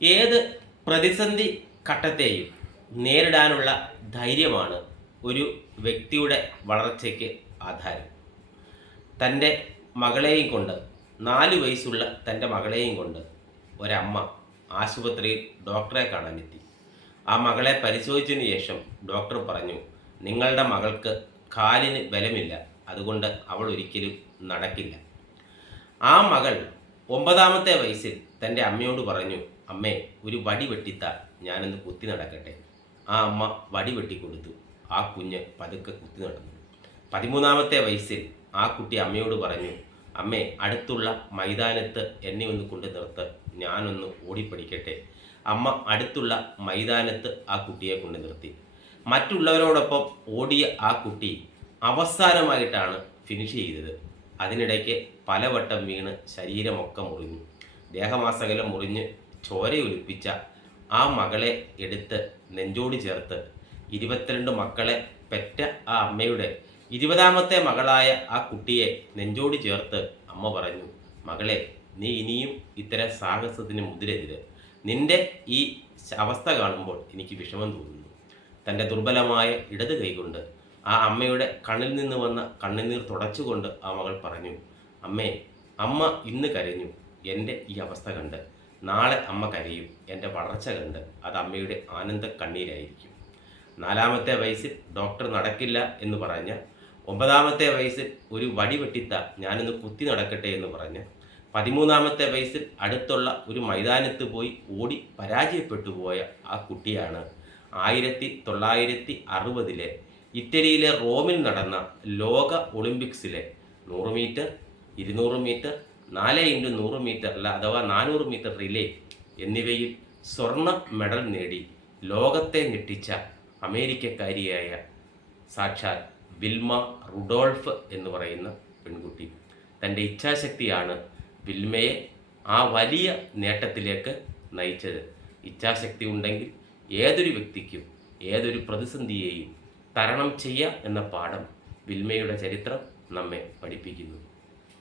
ഏത് പ്രതിസന്ധി ഘട്ടത്തെയും നേരിടാനുള്ള ധൈര്യമാണ് ഒരു വ്യക്തിയുടെ വളർച്ചയ്ക്ക് ആധാരം. തൻ്റെ മകളെയും കൊണ്ട് 4 വയസ്സുള്ള തൻ്റെ മകളെയും കൊണ്ട് ഒരമ്മ ആശുപത്രിയിൽ ഡോക്ടറെ കാണാനെത്തി. ആ മകളെ പരിശോധിച്ചതിന് ശേഷം ഡോക്ടർ പറഞ്ഞു, നിങ്ങളുടെ മകൾക്ക് കാലിന് ബലമില്ല, അതുകൊണ്ട് അവൾ ഒരിക്കലും നടക്കില്ല. ആ മകൾ 9ാമത്തെ വയസ്സിൽ തൻ്റെ അമ്മയോട് പറഞ്ഞു, അമ്മേ ഒരു വടി വെട്ടിത്താ, ഞാനൊന്ന് കുത്തി നടക്കട്ടെ. ആ അമ്മ വടി വെട്ടിക്കൊടുത്തു. ആ കുഞ്ഞ് പതുക്കെ കുത്തി നടന്നു. 13ാമത്തെ വയസ്സിൽ ആ കുട്ടി അമ്മയോട് പറഞ്ഞു, അമ്മേ അടുത്തുള്ള മൈതാനത്ത് എന്നെ ഒന്ന് കൊണ്ട് നിർത്ത്, ഞാനൊന്ന് ഓടിപ്പടിക്കട്ടെ. അമ്മ അടുത്തുള്ള മൈതാനത്ത് ആ കുട്ടിയെ കൊണ്ട് നിർത്തി. മറ്റുള്ളവരോടൊപ്പം ഓടിയ ആ കുട്ടി അവസാനമായിട്ടാണ് ഫിനിഷ് ചെയ്തത്. അതിനിടയ്ക്ക് പലവട്ടം വീണ് ശരീരമൊക്കെ മുറിഞ്ഞു. ദേഹമാസകലം മുറിഞ്ഞ് ചോരയൊലിപ്പിച്ച ആ മകളെ എടുത്ത് നെഞ്ചോട് ചേർത്ത് 22 മക്കളെ പെറ്റ ആ അമ്മയുടെ 20ാമത്തെ മകളായ ആ കുട്ടിയെ നെഞ്ചോട് ചേർത്ത് അമ്മ പറഞ്ഞു, മകളെ നീ ഇനിയും ഇത്തരം സാഹസത്തിന് മുതിരരുത്. നിന്റെ ഈ അവസ്ഥ കാണുമ്പോൾ എനിക്ക് വിഷമം തോന്നുന്നു. തൻ്റെ ദുർബലമായ ഇടത് കൈകൊണ്ട് ആ അമ്മയുടെ കണ്ണിൽ നിന്ന് വന്ന കണ്ണുനീർ തുടച്ചുകൊണ്ട് ആ മകൾ പറഞ്ഞു, അമ്മേ, അമ്മ ഇന്ന് കരഞ്ഞു എൻ്റെ ഈ അവസ്ഥ കണ്ട്, നാളെ അമ്മ കരയും എൻ്റെ വളർച്ച കണ്ട്. അത് അമ്മയുടെ ആനന്ദ കണ്ണീരായിരിക്കും. 4ാമത്തെ വയസ്സിൽ ഡോക്ടർ നടക്കില്ല എന്ന് പറഞ്ഞ, 9ാമത്തെ വയസ്സിൽ ഒരു വടി വെട്ടിത്ത, ഞാനൊന്ന് കുത്തി നടക്കട്ടെ എന്ന് പറഞ്ഞ്, 13ാമത്തെ വയസ്സിൽ അടുത്തുള്ള ഒരു മൈതാനത്ത് പോയി ഓടി പരാജയപ്പെട്ടു പോയ ആ കുട്ടിയാണ് 1960 ഇറ്റലിയിലെ റോമിൽ നടന്ന ലോക ഒളിമ്പിക്സിലെ 100 മീറ്റർ, 200 മീറ്റർ, 4x100 മീറ്റർ അഥവാ 400 മീറ്റർ റിലേ എന്നിവയിൽ സ്വർണ്ണ മെഡൽ നേടി ലോകത്തെ ഞെട്ടിച്ച അമേരിക്കക്കാരിയായ സാക്ഷാൽ വിൽമ റുഡോൾഫ് എന്ന് പറയുന്ന പെൺകുട്ടി. തൻ്റെ ഇച്ഛാശക്തിയാണ് വിൽമയെ ആ വലിയ നേട്ടത്തിലേക്ക് നയിച്ചത്. ഇച്ഛാശക്തി ഉണ്ടെങ്കിൽ ഏതൊരു വ്യക്തിക്കും ഏതൊരു പ്രതിസന്ധിയെയും തരണം ചെയ്യുക എന്ന പാഠം വിൽമയുടെ ചരിത്രം നമ്മെ പഠിപ്പിക്കുന്നു.